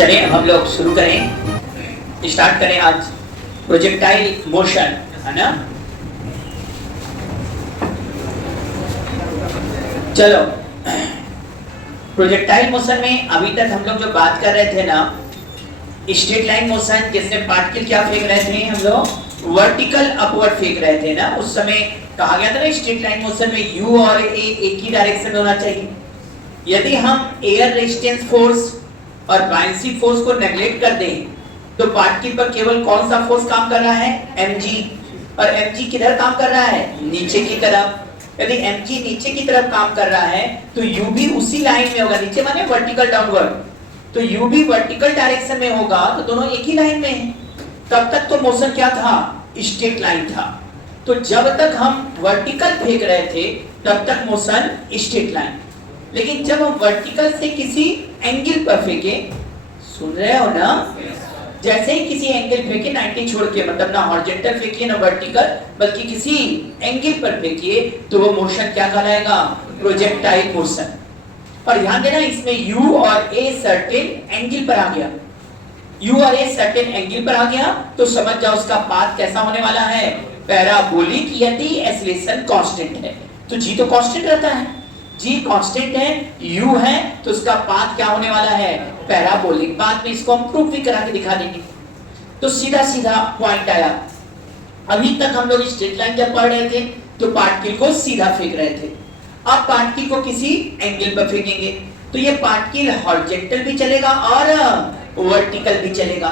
चलिए हम लोग शुरू करें, स्टार्ट करें आज प्रोजेक्टाइल मोशन, है ना। चलो, प्रोजेक्टाइल मोशन में अभी तक हम लोग जो बात कर रहे थे ना, स्ट्रेट लाइन मोशन, जिसमें पार्टिकल क्या फेंक रहे थे हम लोग, वर्टिकल अपवर्ड फेंक रहे थे ना। उस समय कहा गया था ना, स्ट्रेट लाइन मोशन में यू और ए एक ही डायरेक्शन में होना चाहिए। यदि हम एयर रेजिस्टेंस फोर्स और बायनेंसी फोर्स को नेग्लेक्ट कर दें तो पार्टिकल पर केवल कौन सा फोर्स काम कर रहा है, mg। और mg किधर काम कर रहा है, नीचे की तरफ। यदि mg नीचे की तरफ काम कर रहा है तो u भी उसी लाइन में होगा, नीचे माने वर्टिकल डाउनवर्ड, तो u भी वर्टिकल डायरेक्शन में होगा, तो दोनों एक ही लाइन में हैं। तब तक तो मोशन क्या था, स्ट्रेट लाइन था। तो जब तक हम वर्टिकल फेंक रहे थे तब तक मोशन स्ट्रेट लाइन, लेकिन जब हम वर्टिकल से किसी एंगल पर फेंके, सुन रहे हो ना, जैसे ही किसी एंगल फेंके 90 छोड़ के, मतलब ना हॉरिजॉन्टल फेंकिए ना वर्टिकल, बल्कि किसी एंगल पर फेंकिए, तो वो मोशन क्या कहलाएगा, प्रोजेक्टाइल मोशन। और ध्यान देना, इसमें u और a सर्टेन एंगल पर आ गया, u और a सर्टेन एंगल पर आ गया, तो समझ जाओ उसका पाथ कैसा होने वाला है, पैराबोलिक, यदि एक्सेलरेशन कांस्टेंट है। तो g तो कांस्टेंट रहता है, g कांस्टेंट है, u है, तो उसका पाथ क्या होने वाला है, पैराबोलिक। बाद में इसको हम प्रूफ भी करा के दिखा देंगे। तो सीधा सीधा पॉइंट आया। अभी तक हम लोग स्ट्रेट लाइन जब पढ़ रहे थे तो पार्टिकल को सीधा फेंक रहे थे, अब पार्टिकल को किसी एंगल पर फेंकेंगे तो ये पार्टिकल हॉरिजॉन्टल भी चलेगा और वर्टिकल भी चलेगा।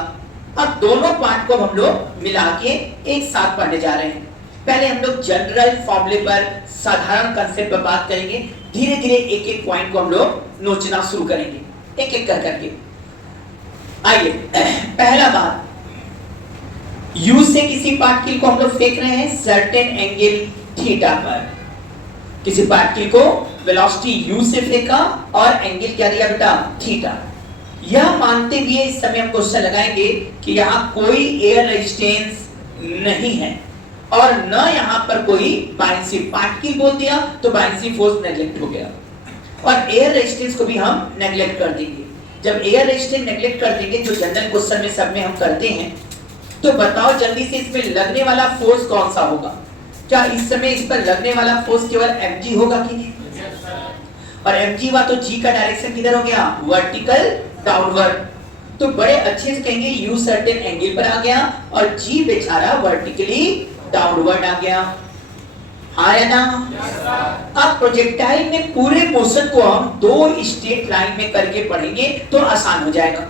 अब दोनों पार्ट को हम लोग मिला के एक साथ पढ़ने जा रहे हैं। पहले हम लोग जनरल फॉर्मूले पर, साधारण कांसेप्ट पर बात करेंगे, धीरे धीरे एक एक पॉइंट को हम लोग नोचना शुरू करेंगे, एक एक कर करके। आइए, पहला बात, u से किसी पार्टिकल को हम लोग फेंक रहे हैं सर्टेन एंगल थीटा पर। किसी पार्टिकल को वेलोसिटी u से फेंका और एंगल क्या दिया बेटा, थीटा। यह मानते हुए इस समय हम क्वेश्चन लगाएंगे कि यहां कोई एयर रेजिस्टेंस नहीं है और न यहां पर कोई बायनेंसी, पार्टिकल बोल दिया तो बायनेंसी फोर्स नेगलेक्ट हो गया, और एयर रेजिस्टेंस को भी हम नेगलेक्ट कर देंगे। जब एयर रेजिस्टेंस नेगलेक्ट कर देंगे, जो जनरल क्वेश्चन में सब में हम करते हैं, तो बताओ जल्दी से इसमें लगने वाला फोर्स कौन सा होगा। क्या इस समय इस पर लगने वाला फोर्स केवल mg होगा कि नहीं? और mg हुआ तो g का डायरेक्शन किधर हो गया, वर्टिकल डाउनवर्ड। तो बड़े अच्छे से कहेंगे u सर्टेन एंगल पर आ गया और g बेचारा वर्टिकली डाउनवर्ड आ गया, है ना। अब प्रोजेक्टाइल में पूरे मोशन को हम दो स्ट्रेट लाइन में करके पढ़ेंगे तो आसान हो जाएगा।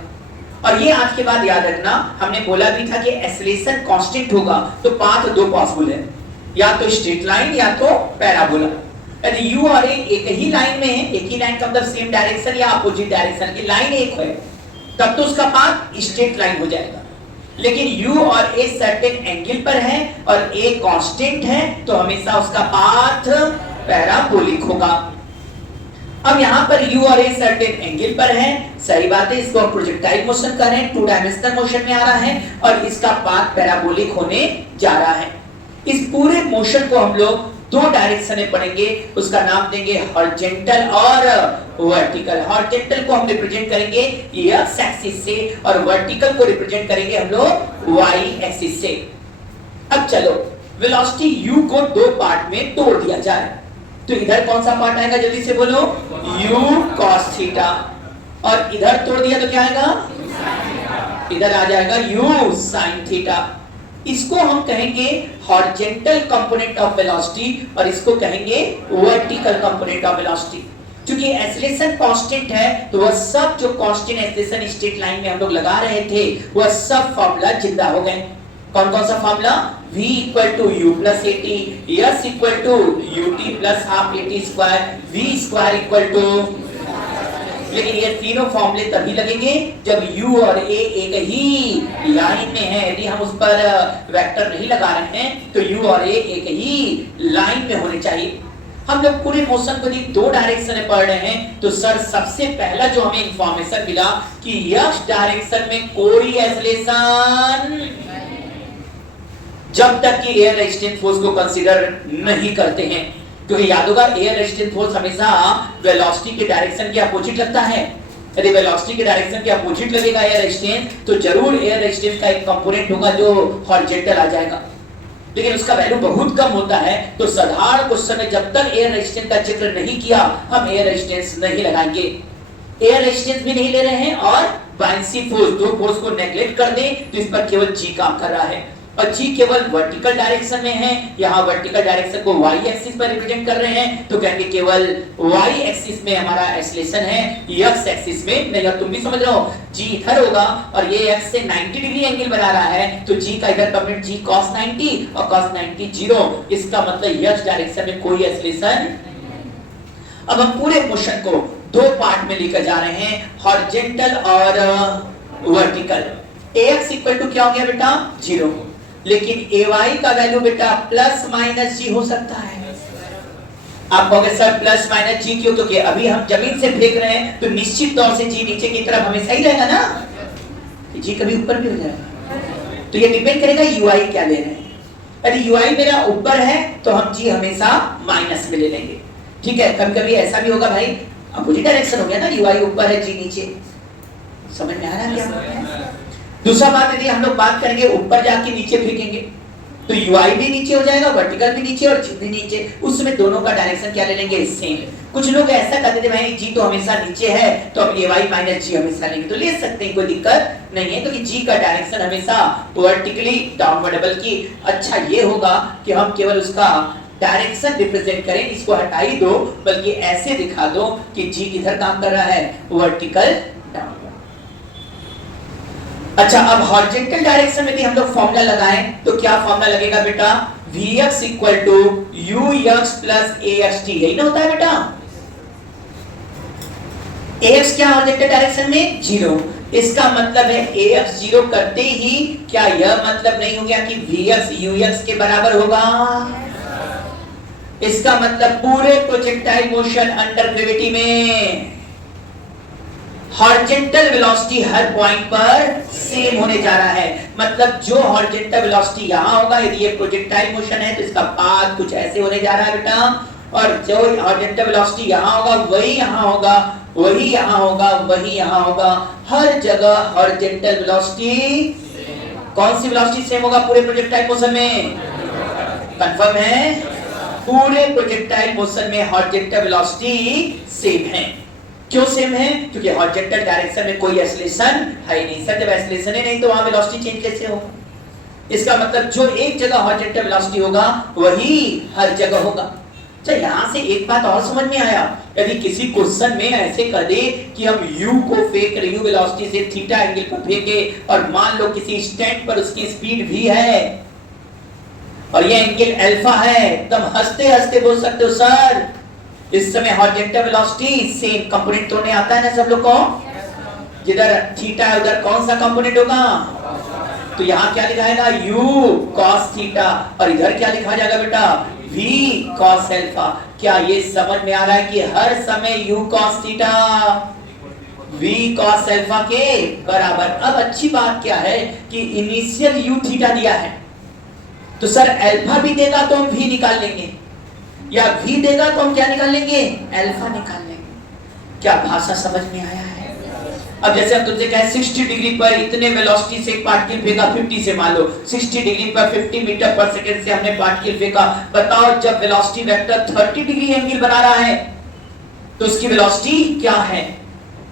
और ये आज के बाद याद रखना, हमने बोला भी था कि एक्सेलरेशन कांस्टेंट होगा तो पाथ दो पॉसिबल है, या तो स्ट्रेट लाइन या तो पैराबोला। यदि u और a एक ही लाइन में है, एक ही लाइन का मतलब सेम डायरेक्शन या अपोजिट डायरेक्शन की लाइन एक है, तब तो उसका पाथ स्ट्रेट लाइन हो जाएगा। लेकिन u और a सर्टेन एंगल पर है और a कांस्टेंट है, तो हमेशा उसका पाथ पैराबोलिक होगा। अब यहाँ पर u और a सर्टेन एंगल पर है, सही बात है, इसको हम प्रोजेक्टाइल मोशन कर रहे हैं, टू डायमेंशनल मोशन में आ रहा है और इसका पाथ पैराबोलिक होने जा रहा है। इस पूरे मोशन को हम लोग दो डायरेक्शन में पढ़ेंगे, उसका नाम देंगे हॉरिजॉन्टल और वर्टिकल। हॉरिजॉन्टल को हम रिप्रेजेंट करेंगे x एक्सिस से और वर्टिकल को रिप्रेजेंट करेंगे हम लोग y एक्सिस से। अब चलो, वेलोसिटी u को दो पार्ट में तोड़ दिया जाए, तो इधर कौन सा पार्ट आएगा, जल्दी से बोलो, u cos थीटा, और इधर तोड़ दिया तो क्या आएगा, इधर आ जाएगा u sin थीटा। इसको हम कहेंगे हॉरिजॉन्टल कंपोनेंट ऑफ वेलोसिटी और इसको कहेंगे वर्टिकल कंपोनेंट ऑफ वेलोसिटी। क्योंकि एक्सेलरेशन कांस्टेंट है तो वह सब जो कांस्टेंट एक्सेलरेशन स्ट्रेट लाइन में हम लोग लगा रहे थे, वह सब फार्मूला जिंदा हो गए। कौन कौन सा formula, v = u + at, s = ut + half at square, v square = लेकिन ये तीनों फॉर्मूले तभी लगेंगे जब u और a एक ही लाइन में है। यदि हम उस पर वेक्टर नहीं लगा रहे हैं तो u और a एक ही लाइन में होने चाहिए। हम लोग पूरे मोशन को दो डायरेक्शन में पढ़ रहे हैं, तो सर सबसे पहला जो हमें इंफॉर्मेशन मिला कि x डायरेक्शन में कोई एक्सेलरेशन, जब तक कि एयर रेजिस्टेंस फोर्स को कंसीडर नहीं करते हैं, क्योंकि याद होगा एयर रेजिस्टेंस फोर्स हमेशा वेलोसिटी के डायरेक्शन के अपोजिट लगता है, यदि वेलोसिटी के डायरेक्शन के अपोजिट लगेगा एयर रेजिस्टेंस, तो जरूर एयर रेजिस्टेंस का एक कंपोनेंट होगा जो हॉरिजॉन्टल आ जाएगा, लेकिन उसका वैल्यू बहुत कम होता है। तो साधारण क्वेश्चन में जब तक एयर रेजिस्टेंस का जिक्र नहीं किया, हम एयर रेजिस्टेंस नहीं लगाएंगे। एयर रेजिस्टेंस भी नहीं ले रहे हैं और बायंसी फोर्स, दो फोर्स को नेग्लेक्ट कर दें तो इस पर केवल जी काम कर रहा है, और जी केवल वर्टिकल डायरेक्शन में है। यहाँ वर्टिकल डायरेक्शन को वाई एक्सिस पर रिप्रेजेंट कर रहे हैं, तो कहेंगे केवल वाई एक्सिस में हमारा एक्सीलरेशन है, एक्स एक्सिस में नहीं। और तुम भी समझ रहे हो, जी इधर होगा और ये एक्स से 90 डिग्री एंगल बना रहा है, तो जी का इधर कंपोनेंट जी cos 90 और cos 90 0, इसका मतलब एक्स डायरेक्शन में कोई एक्सीलरेशन। अब हम पूरे मोशन को दो पार्ट में लेकर जा रहे हैं, हॉरिजॉन्टल और वर्टिकल। ax इक्वल टू क्या हो गया बेटा 0, लेकिन ay का वैल्यू बेटा प्लस माइनस जी हो सकता है। आप कहोगे सर प्लस माइनस जी क्यों? क्योंकि अभी हम जमीन से फेंक रहे हैं तो निश्चित तौर से जी नीचे की तरफ हमेशा ही रहेगा ना, जी कभी ऊपर भी हो जाएगा। तो ये डिपेंड करेगा यूआई क्या ले रहे हैं। यदि यूआई मेरा ऊपर है तो हम जी हमेशा माइनस में ले लेंगे, ठीक है। कभी कभी ऐसा भी होगा भाई, अपोजिट डायरेक्शन हो गया ना, यूआई ऊपर है जी नीचे, समझ में आ रहा है क्या? दूसरा बात, यदि हम लोग बात करेंगे ऊपर जाके नीचे फेंकेंगे तो यूआई भी नीचे हो जाएगा, वर्टिकल भी नीचे और जी भी नीचे, उस समय दोनों का डायरेक्शन क्या ले लेंगे सेम। कुछ लोग ऐसा कहते थे भाई जी तो हमेशा नीचे है तो अब ay माइनस जी हमेशा लेंगे, तो ले सकते हैं, कोई दिक्कत नहीं है, क्योंकि जी का डायरेक्शन हमेशा वर्टिकली डाउनवर्डेबल की। अच्छा ये होगा कि हम केवल उसका डायरेक्शन रिप्रेजेंट करें, इसको हटा ही दो, बल्कि ऐसे दिखा दो कि जी किधर काम कर रहा है, वर्टिकल डाउनवर्ड। अच्छा अब हॉरिजॉन्टल डायरेक्शन में भी हम लोग फॉर्मूला लगाएं तो क्या फॉर्मूला लगेगा बेटा, vx equal to ux plus axt, यही ना होता है बेटा। ax क्या हॉरिजॉन्टल डायरेक्शन में 0, इसका मतलब है ax 0 करते ही क्या यह मतलब नहीं हो गया कि vx ux के बराबर होगा? इसका मतलब पूरे प्रोजेक्टाइल मोशन अंडर ग्रेविटी में हॉरिजॉन्टल वेलोसिटी हर पॉइंट पर सेम होने जा रहा है। मतलब जो हॉरिजॉन्टल वेलोसिटी यहां होगा, यदि ये प्रोजेक्टाइल मोशन है तो इसका पाथ कुछ ऐसे होने जा रहा है बेटा, और जो हॉरिजॉन्टल वेलोसिटी यहां होगा वही यहां होगा, वही यहां होगा, वही यहां होगा, हर जगह हॉरिजॉन्टल वेलोसिटी। कौन सी वेलोसिटी सेम होगा पूरे प्रोजेक्टाइल मोशन में? कंफर्म है? पूरे प्रोजेक्टाइल मोशन में हॉरिजॉन्टल वेलोसिटी सेम है। क्यों सेम है? क्योंकि हॉरिजॉन्टल डायरेक्शन में कोई एक्सीलरेशन है ही नहीं। सर जब एक्सीलरेशन ही नहीं तो वहां वेलोसिटी चेंज कैसे होगा? इसका मतलब जो एक जगह हॉरिजॉन्टल वेलोसिटी होगा वही हर जगह होगा। अच्छा यहां से एक बात और समझ में आया, यदि किसी क्वेश्चन में ऐसे कर दे कि हम u को फेंक रहे, u वेलोसिटी से थीटा एंगल पर फेंके, और मान लो किसी स्टैंड पर उसकी स्पीड v है और ये एंगल अल्फा है, तब हंसते हंसते बोल सकते हो सर इस समय हॉरिजॉन्टल वेलोसिटी सेम कंपोनेंट तोड़ने आता है ना सब लोग को, जिधर थीटा है उधर कौन सा कंपोनेंट होगा? तो यहाँ क्या लिखाएगा u cos थीटा, और इधर क्या लिखा जाएगा बेटा v cos अल्फा। क्या ये समझ में आ रहा है कि हर समय u cos theta v cos alpha के बराबर। अब अच्छी बात क्या है कि इनिशियल u थीटा दिया है, तो सर अल्फा भी देगा तो हम v निकाल लेंगे, या v देगा तो हम क्या निकाल लेंगे? अल्फा निकाल लेंगे। क्या भाषा समझ में आया है? अब जैसे हम तुमसे कहें 60 डिग्री पर इतने वेलोसिटी से एक पार्टिकल फेंका, 50 से मान लो 60 डिग्री पर 50 मीटर पर सेकंड से हमने पार्टिकल फेंका, बताओ जब वेलोसिटी वेक्टर 30 डिग्री एंगल बना रहा है तो उसकी वेलोसिटी क्या है?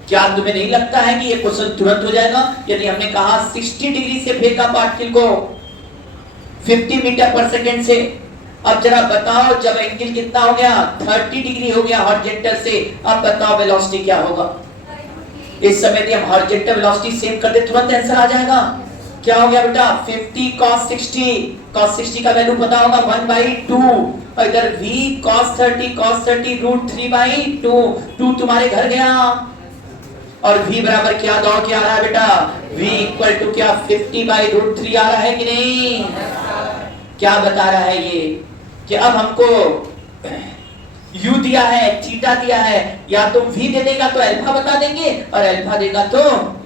क्या तुम्हें नहीं लगता है कि ये क्वेश्चन तुरंत हो जाएगा? यदि हमने कहा 60 डिग्री से फेंका पार्टिकल को 50 मीटर पर सेकंड से, अब जरा बताओ जब एंगल कितना हो गया? 30 डिग्री हो गया हॉरिजॉन्टल से, अब बताओ वेलोसिटी क्या होगा? इस समय यदि हम हॉरिजॉन्टल वेलोसिटी सेम कर दे तुरंत आंसर आ जाएगा। क्या हो गया बेटा? 50 cos 60, cos 60 का वैल्यू पता होगा 1/2, और इधर v cos 30 √3/2, 2 तुम्हारे घर गया, और v बराबर क्या दौड़ के आ रहा है बेटा? v इक्वल टू क्या 50/√3 आ रहा है कि नहीं? क्या बता रहा है ये कि अब हमको u दिया है, थीटा दिया है, या तो v दे देगा तो अल्फा बता देंगे, और अल्फा देगा तो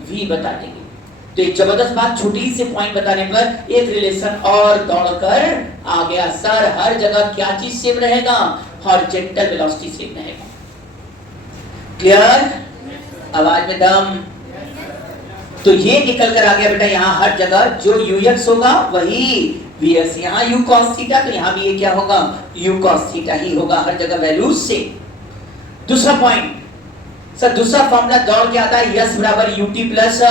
v बता देंगे। तो एक जबरदस्त बात, छोटी से पॉइंट बताने पर एक रिलेशन और दौड़कर आ गया। सर हर जगह क्या चीज सेम रहेगा? हॉरिजॉन्टल वेलोसिटी सेम रहेगा। क्लियर? आवाज में दम। तो ये निकल कर आ गया बेटा यहाँ हर जगह जो ux होगा वही vx, यहाँ u cos थीटा तो यहाँ भी ये क्या होगा u cos थीटा ही होगा, हर जगह वैल्यूज से। दूसरा पॉइंट सर, दूसरा फॉर्मूला दौड़ के आता है यस बराबर ut plus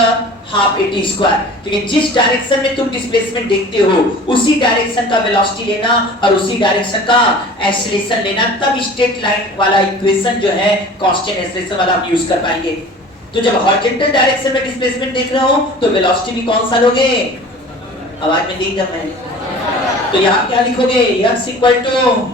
half at square. लेकिन जिस डायरेक्शन में तुम डिस्प्लेसमेंट देखते हो उसी डायरेक्शन का वेलोसिटी लेना और उसी डायरेक्शन का एक्सीलरेशन लेना, तब स्ट्रेट लाइन वाला इक्वेशन जो है कांस्टेंट एक्सीलरेशन वाला हम यूज कर पाएंगे। तो जब हॉरिजॉन्टल डायरेक्शन में डिस्प्लेसमेंट देख रहे हो तो वेलोसिटी भी कौन सा लोगे, आवाज में दी जब मैं, तो यहाँ क्या लिखोगे x इक्वल टू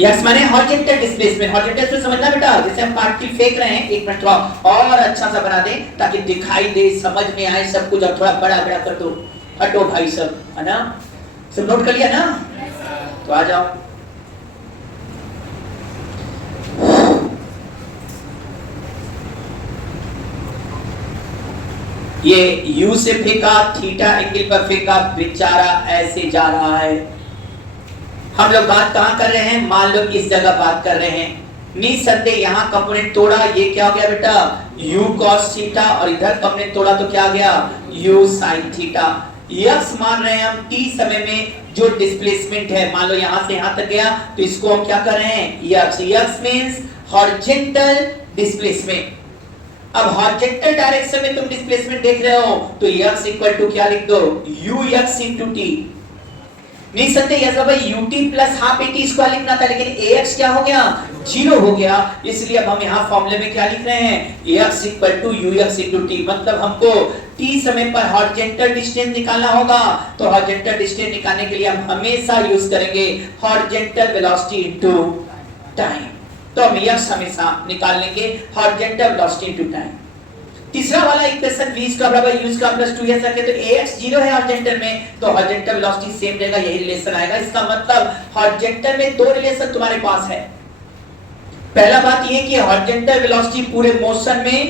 यस माने हॉरिजॉन्टल डिस्प्लेसमेंट। हॉरिजॉन्टल से समझना बेटा, जैसे हम पार्टिकल फेंक रहे हैं, एक मिनट थोड़ा और अच्छा सा बना दें ताकि दिखाई दे, समझ में आए सब कुछ, और थोड़ा बड़ा बड़ा कर दो। हटो भाई सब, है ना, सब नोट कर लिया ना, तो आ जाओ। ये u से फेंका, थीटा एंगल पर फेंका, बेचारा ऐसे जा रहा है। हम लोग बात कहां कर रहे हैं, मान लो इस जगह बात कर रहे हैं। निसंदेह यहाँ कंपोनेंट तोड़ा, ये क्या हो गया बेटा u cos थीटा, और इधर कंपोनेंट तोड़ा तो क्या आ गया u sin थीटा। x मान रहे हैं हम t समय में जो डिस्प्लेसमेंट है, मान लो यहाँ से यहाँ तक गया तो इसको हम क्या कर रहे हैं x मींस हॉरिजॉन्टल डिस्प्लेसमेंट। अब हॉरिजॉन्टल डायरेक्शन में तुम डिस्प्लेसमेंट देख रहे हो तो x इक्वल टू क्या लिख दो ux into t। नहीं सकते यस भाई ut plus half at square लिखना था, लेकिन ax क्या हो गया 0 हो गया, इसलिए अब हम यहाँ फॉर्मूले में क्या लिख रहे हैं x equal to ux into t। मतलब हमको t समय पर हॉरिजॉन्टल डिस्टेंस निकालना होगा, तो हॉरिजॉन्टल डिस्टेंस निकालने के लिए हम हमेशा यूज करेंगे हॉरिजॉन्टल वेलोसिटी इनटू टाइम। तो हम x हमेशा निकाल लेंगे हॉरिजॉन्टल वेलोसिटी इनटू टाइम। तीसरा वाला इक्वेशन v स्क्वायर बराबर u स्क्वायर प्लस 2s रखे तो ax 0 है हॉरिजॉन्टल में, तो हॉरिजॉन्टल वेलोसिटी सेम रहेगा, यही रिलेशन आएगा। इसका मतलब हॉरिजॉन्टल में दो रिलेशन तुम्हारे पास है। पहला बात ये कि हॉरिजॉन्टल वेलोसिटी पूरे मोशन में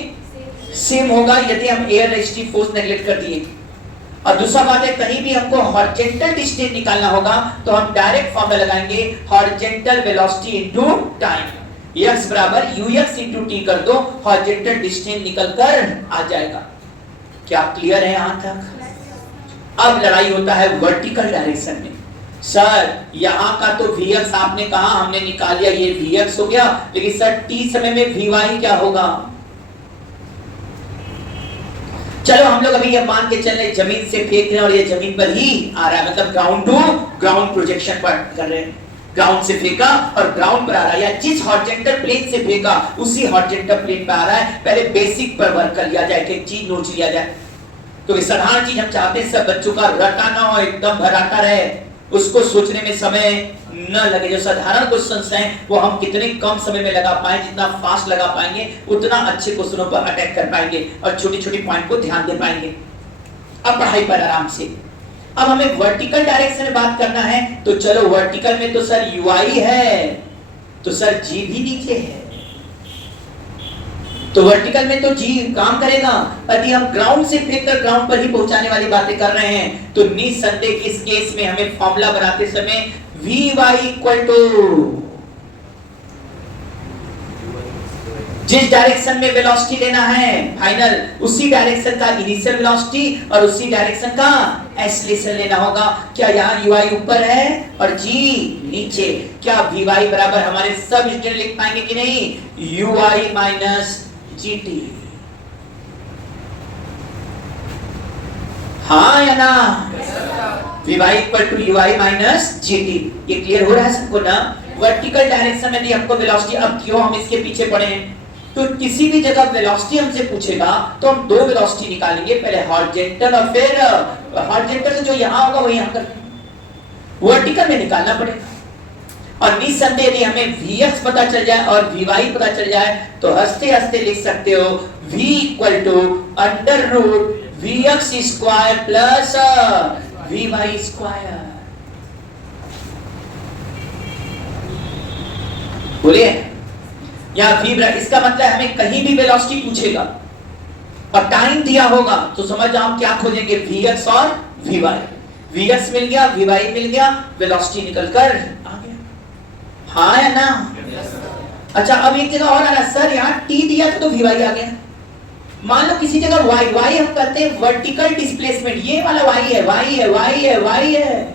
सेम होगा यदि हम एयर रेजिस्टिव फोर्स नेगलेक्ट कर दिए, और दूसरा बात है कहीं भी हमको हॉरिजॉन्टल डिस्टेंस निकालना होगा तो हम डायरेक्ट फॉर्मूला लगाएंगे horizontal velocity into time. x बराबर ux into t कर दो, हॉरिजॉन्टल डिस्टेंस निकल कर आ जाएगा। क्या क्लियर है यहां तक? अब लड़ाई होता है वर्टिकल डायरेक्शन में। सर यहां का तो vx आपने कहा हमने निकाल लिया, ये vx हो गया, लेकिन सर t समय में vy क्या होगा? चलो हम लोग अभी ये मान के चल रहे जमीन से फेंक रहे हैं और ये जमीन पर ही आ रहा है, मतलब ग्राउंड टू ग्राउंड प्रोजेक्शन पर कर रहे हैं। ग्राउंड से फेंका और ग्राउंड पर आ रहा है, या जिस हॉरिजॉन्टल प्लेन से फेंका उसी हॉरिजॉन्टल प्लेन पर आ रहा है। पहले बेसिक पर वर्क कर लिया जाए, एक चीज नोट लिया जाए। तो साधारण चीज हम चाहते हैं सब बच्चों का रटा ना हो, एकदम भराटा रहे, उसको सोचने में समय न लगे। जो साधारण क्वेश्चंस हैं वो हम कितने कम समय में लगा पाए, जितना फास्ट लगा पाएंगे उतना अच्छे क्वेश्चनों पर अटैक कर पाएंगे और छोटी छोटी पॉइंट को ध्यान दे पाएंगे। अब पढ़ाई पर आराम से। अब हमें वर्टिकल डायरेक्शन में बात करना है, तो चलो वर्टिकल में तो सर ui है, तो सर g भी नीचे है, तो वर्टिकल में तो g काम करेगा। यदि हम ग्राउंड से फेंककर ग्राउंड पर ही पहुंचाने वाली बातें कर रहे हैं तो निसंदेह इस केस में हमें फॉर्मूला बनाते समय vy इक्वल टू जिस डायरेक्शन में वेलोसिटी लेना है फाइनल, उसी डायरेक्शन का इनिशियल वेलोसिटी और उसी डायरेक्शन का एक्सीलरेशन लेना होगा। क्या यहाँ ui ऊपर है और g नीचे? क्या vy बराबर हमारे सब स्टूडेंट लिख पाएंगे कि नहीं ui माइनस gt? हाँ या ना? vy equal to ui minus gt। ये क्लियर हो रहा है सबको ना? वर्टिकल डायरेक्शन में दी हमको वेलोसिटी। अब क्यों हम इसके पीछे पड़े हैं? तो किसी भी जगह वेलोसिटी हमसे पूछेगा तो हम दो वेलोसिटी निकालेंगे, पहले हॉरिजॉन्टल और फिर हॉरिजॉन्टल जो यहां होगा वो यहां कर वर्टिकल में निकालना पड़ेगा। और निसंदेह यदि हमें vx पता चल जाए और vy पता चल जाए तो हंसते हंसते लिख सकते हो v equal to under root vx square plus vy square. बोलिए या v, इसका मतलब हमें कहीं भी वेलोसिटी पूछेगा और टाइम दिया होगा तो समझ जाओ क्या खोजेंगे vx और vy। vx मिल गया, vy मिल गया, वेलोसिटी निकल कर आ गया। हाँ या ना? अच्छा अब एक जगह और आ रहा सर, यहाँ टी दिया था तो वी वाई आ गया। मान लो किसी जगह वाई, वाई हम कहते हैं वर्टिकल डिस्प्लेसमेंट, ये वाला वाई है, वाई है, वाई है, वाई है,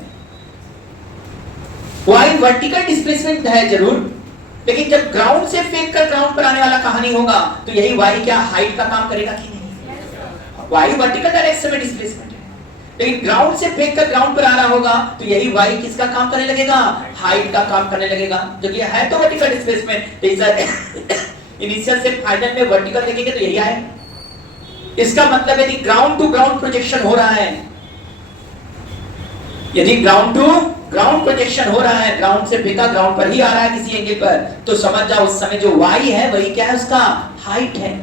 वाई वर्टिकल डिस्प्लेसमेंट है जरूर, लेकिन जब ग्राउंड से फेंक कर ग्राउंड पर आने वाला कहानी होगा तो यही वाई क्या हाइट का काम करेगा कि नहीं? वाई वर्टिकल डायरेक्शन में डिस्प्लेसमेंट है, लेकिन ग्राउंड से फेंक कर ग्राउंड पर आ रहा होगा तो यही वाई किसका काम करने लगेगा? हाइट का काम करने लगेगा, जो कि है तो वर्टिकल डिस्प्लेसमेंट। इनिशियल से फाइनल में वर्टिकल देखेंगे तो यही आए। इसका मतलब यदि ग्राउंड टू ग्राउंड प्रोजेक्शन हो रहा है, यदि ग्राउंड टू ग्राउंड प्रोजेक्शन हो रहा है, ग्राउंड से फेंका ग्राउंड पर ही आ रहा है किसी एंगल पर, तो समझ जाओ उस समय जो y है वही क्या है? उसका हाइट है।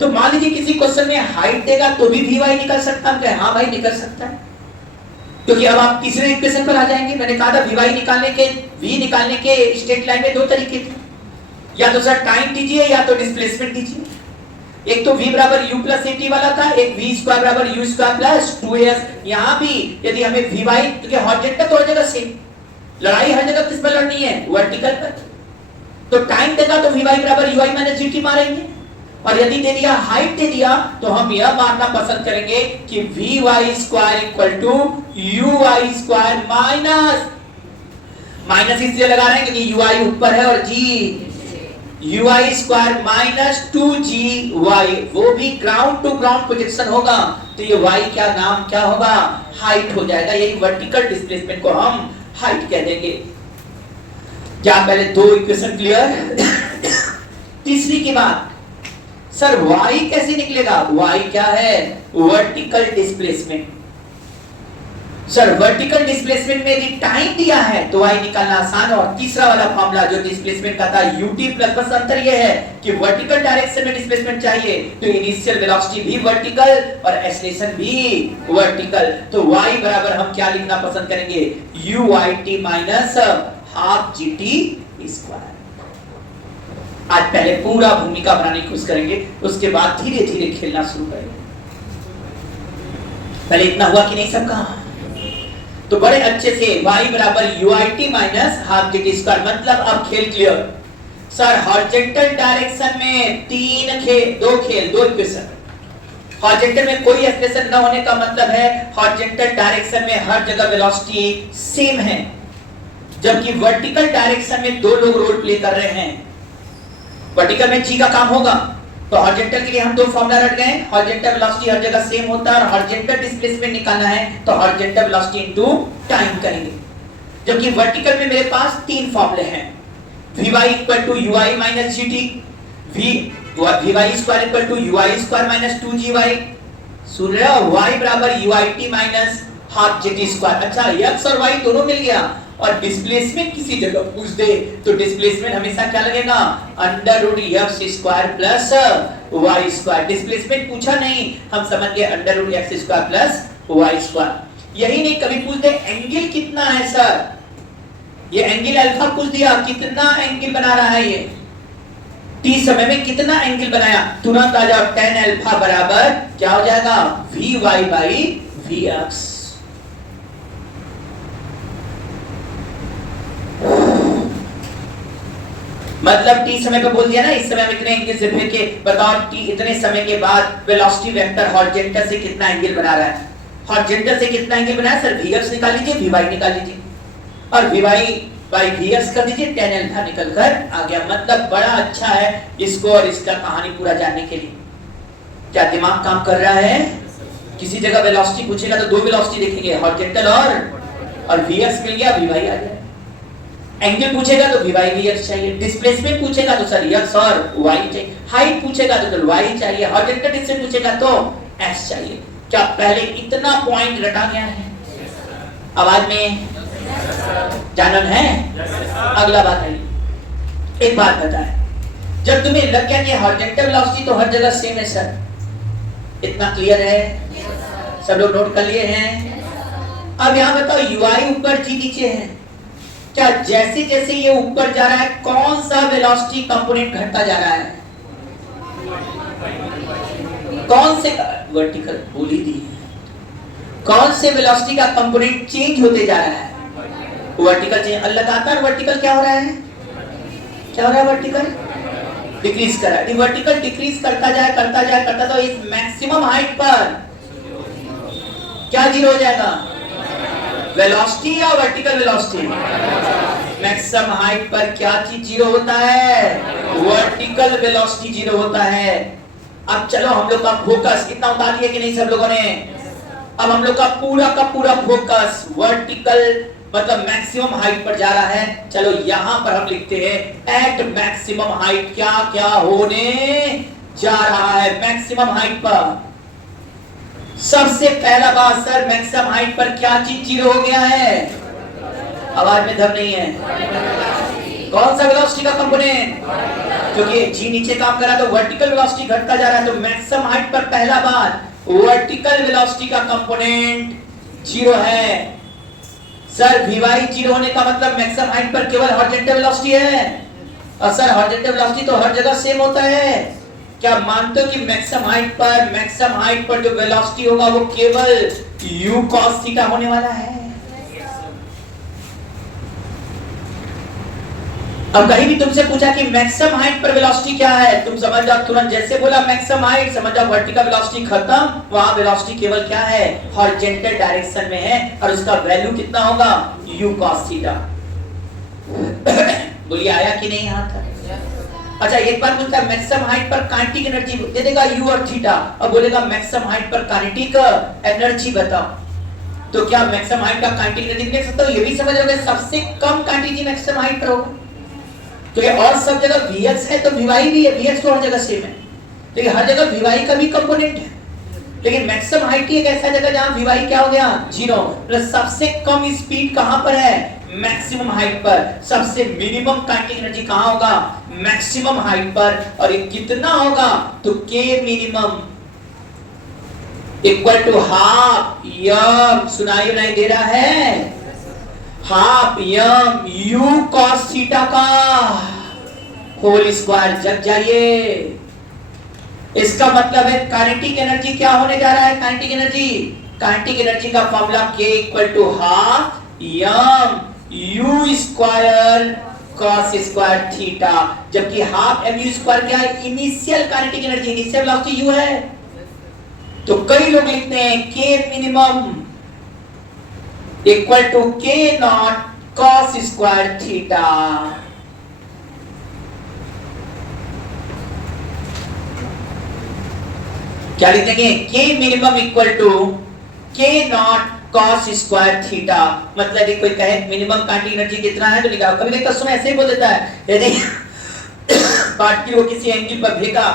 तो मान लीजिए किसी क्वेश्चन में हाइट देगा तो भी vy निकल सकता है, हाँ भाई निकल सकता है, क्योंकि अब आप तीसरे इक्वेशन पर आ जाएंगे। मैंने कहा था vy निकालने के, v निकालने के स्ट्रेट लाइन में दो तरीके थे, या तो सर टाइम दीजिए या तो डिस्प्लेसमेंट दीजिए। एक तो v बराबर u प्लस at वाला था, एक v स्क्वायर बराबर u स्क्वायर प्लस 2as। यहाँ भी यदि हमें vy, क्योंकि हॉरिजॉन्टल तो हर जगह सेम, लड़ाई हर जगह किस पर लड़नी है? वर्टिकल पर। तो टाइम देगा तो vy बराबर ui माइनस gt मारेंगे, और यदि दे दिया हाइट दे दिया तो हम यह मानना पसंद करेंगे कि vy square equal to uy square minus, minus इसलिए लगा रहे हैं क्योंकि ui ऊपर है और g ui square minus 2gy, वो भी ग्राउंड टू ग्राउंड प्रोजेक्शन होगा, तो ये y क्या नाम क्या होगा? हाइट हो जाएगा। यही वर्टिकल डिस्प्लेसमेंट को हम हाइट कह देंगे। क्या पहले दो इक्वेशन क्लियर? तीसरी की बात, सर y कैसे निकलेगा? y क्या है? Vertical displacement. Sir vertical displacement में यदि टाइम दिया है तो y निकालना आसान है, और तीसरा वाला फॉर्मूला जो डिस्प्लेसमेंट का था ut प्लस, बस अंतर यह है कि वर्टिकल डायरेक्शन में डिस्प्लेसमेंट चाहिए तो इनिशियल वेलोसिटी भी वर्टिकल और एक्सेलरेशन भी वर्टिकल। तो y बराबर हम क्या लिखना पसंद करेंगे? uit माइनस हाफ gt स्क्वायर। आज पहले पूरा भूमिका बनाने की कोशिश करेंगे, उसके बाद धीरे धीरे खेलना शुरू करेंगे। पहले इतना हुआ कि नहीं सबका? तो बड़े अच्छे से y बराबर uit माइनस हाफ gt स्क्वायर, मतलब अब खेल क्लियर। सर हॉरिजॉन्टल डायरेक्शन में दो इक्वेशन, हॉरिजॉन्टल में कोई एक्सप्रेशन न होने का मतलब है हॉरिजॉन्टल डायरेक्शन में हर जगह वेलोसिटी सेम है, जबकि वर्टिकल डायरेक्शन में दो लोग रोल प्ले कर रहे हैं। वर्टिकल में g का काम होगा, तो हॉरिजॉन्टल के लिए हम दो फॉर्मूला रट गए, हॉरिजॉन्टल वेलोसिटी हर जगह सेम होता है और हॉरिजॉन्टल डिस्प्लेसमेंट निकालना है तो हॉरिजॉन्टल वेलोसिटी इनटू टाइम करेंगे। जबकि वर्टिकल में मेरे पास तीन फॉर्मूले हैं, vy equal to ui minus gt, vy square equal to ui square minus 2gy, सुन रहे हो? y बराबर uit माइनस हाफ gt स्क्वायर। अच्छा x और y दोनों मिल गया, और डिस्प्लेसमेंट किसी जगह पूछ दे तो डिस्प्लेसमेंट हमेशा क्या लगेगा? Under root x square plus y square. Displacement पूछा नहीं, हम समझ गए under root x square plus y square. यही नहीं, कभी पूछ दे एंगल कितना है सर, ये एंगल अल्फा पूछ दिया, कितना एंगल बना रहा है ये, t समय में कितना एंगल बनाया, तुरंत आ जाओ tan अल्फा बराबर क्या हो जाएगा? vy by vx। मतलब t समय पे बोल दिया ना, इस समय हम इतने एंगल से फेंके, बताओ t इतने समय के बाद वेलोसिटी वेक्टर हॉरिजॉन्टल से कितना एंगल बना रहा है? हॉरिजॉन्टल से कितना एंगल बनाया सर? vx निकाल लीजिए, vy निकाल लीजिए, और vy बाई vx कर दीजिए, tan अल्फा निकल कर आ गया। मतलब बड़ा अच्छा है इसको और इसका कहानी पूरा जानने के लिए। क्या दिमाग काम कर रहा है? किसी जगह वेलोसिटी पूछेगा तो दो वेलोसिटी देखेंगे, हॉरिजॉन्टल और vx मिल गया, vy आ गया। एंगल पूछेगा तो vy vx चाहिए, डिस्प्लेसमेंट पूछेगा तो सर x और y चाहिए, हाइट पूछेगा तो y चाहिए, हॉरिजॉन्टल डिस्टेंस पूछेगा तो x चाहिए। क्या पहले इतना पॉइंट रटा गया है? आवाज में जानन है? अगला बात है, एक बात बताएं, जब तुम्हें लग गया कि हॉरिजॉन्टल वेलोसिटी तो हर जगह सेम है सर, इतना क्लियर है? सब लोग नोट कर लिए हैं? अब यहाँ बताओ ui ऊपर g नीचे है, क्या जैसे जैसे ये ऊपर जा रहा है कौन सा वेलोसिटी कंपोनेंट घटता जा रहा है? कौन से वर्टिकल बोल ही दी, कौन से वेलोसिटी का कंपोनेंट चेंज होते जा रहा है? Vertical change. लगातार वर्टिकल क्या हो रहा है? क्या हो रहा है? वर्टिकल डिक्रीज कर रहा है। वर्टिकल डिक्रीज करता तो इस मैक्सिमम हाइट पर क्या जीरो हो जाएगा? वेलोसिटी या वर्टिकल वेलोसिटी? मैक्सिमम हाइट पर क्या चीज जीरो होता है? वर्टिकल वेलोसिटी जीरो होता है। अब चलो हम लोग का फोकस इतना उतार लिया कि नहीं सब लोगों ने? अब हम लोग का पूरा फोकस वर्टिकल मतलब मैक्सिमम हाइट पर जा रहा है। चलो यहां पर हम लिखते हैं एट मैक्सिमम हाइट क्या क्या होने जा रहा है मैक्सिमम हाइट पर। सबसे पहला बात सर, मैक्सिमम हाइट पर क्या चीज जीरो हो गया है? आवाज में दम नहीं है। कौन सा वेलोसिटी का कंपोनेंट? क्योंकि जी नीचे काम कर रहा है तो वर्टिकल वेलोसिटी घटता जा रहा है, तो मैक्सिमम हाइट पर पहला बात वर्टिकल वेलोसिटी का कंपोनेंट जीरो है। सर वीवाई जीरो होने का मतलब मैक्सिमम हाइट पर केवल हॉरिजॉन्टल वेलोसिटी है। और सर हॉरिजॉन्टल वेलोसिटी तो हर जगह सेम होता है। क्या मानते हो कि मैक्सिमम हाइट पर जो वेलोसिटी होगा वो केवल u cos थीटा होने वाला है? अब कहीं भी तुमसे पूछा कि मैक्सिमम हाइट पर वेलोसिटी क्या है, तुम समझ जाओ तुरंत। जैसे बोला मैक्सिमम हाइट, समझ जाओ वर्टिकल वेलोसिटी खत्म, वहां वेलोसिटी केवल क्या है? हॉरिजॉन्टल डायरेक्शन में है और उसका वैल्यू कितना होगा? u cos theta. बोलिए आया कि नहीं यहां तक? अच्छा एक बार पूछता है मैक्सिमम हाइट पर काइनेटिक एनर्जी दे देगा u और थीटा, अब बोलेगा मैक्सिमम हाइट पर काइनेटिक एनर्जी बताओ। तो क्या मैक्सिमम हाइट का काइनेटिक एनर्जी देख सकते हो? ये भी समझ लोगे सबसे कम काइनेटिक एनर्जी मैक्सिमम हाइट पर होगा। तो ये और सब जगह Vx है तो Vy भी है, Vx तो हर जगह सेम है, लेकिन हर जगह Vy का भी कंपोनेंट है। लेकिन मैक्सिमम हाइट एक ऐसा जगह जहां Vy क्या हो गया? जीरो। तो सबसे कम स्पीड कहां पर है? मैक्सिमम हाइट पर। सबसे मिनिमम काइनेटिक एनर्जी कहां होगा? मैक्सिमम हाइट पर। और ये कितना होगा? तो k minimum equal to half m, सुनाई नहीं दे रहा है? Half m u cos theta का होल स्क्वायर। जग जाइए, इसका मतलब है काइनेटिक एनर्जी क्या होने जा रहा है? काइनेटिक एनर्जी का formula k equal to half m u square cos square theta, जबकि हाफ mu स्क्वायर क्या है? Initial kinetic energy, initial velocity u है। तो कई लोग लिखते हैं k minimum equal to k naught cos square theta. क्या लिख देंगे? k minimum equal to k naught cos square theta. मतलब कोई कहे मिनिमम काइनेटिक एनर्जी कितना है तो लिखा, कभी कभी समय ऐसे ही बोल देता है, यदि पार्टिकल को किसी एंगल पर भेगा,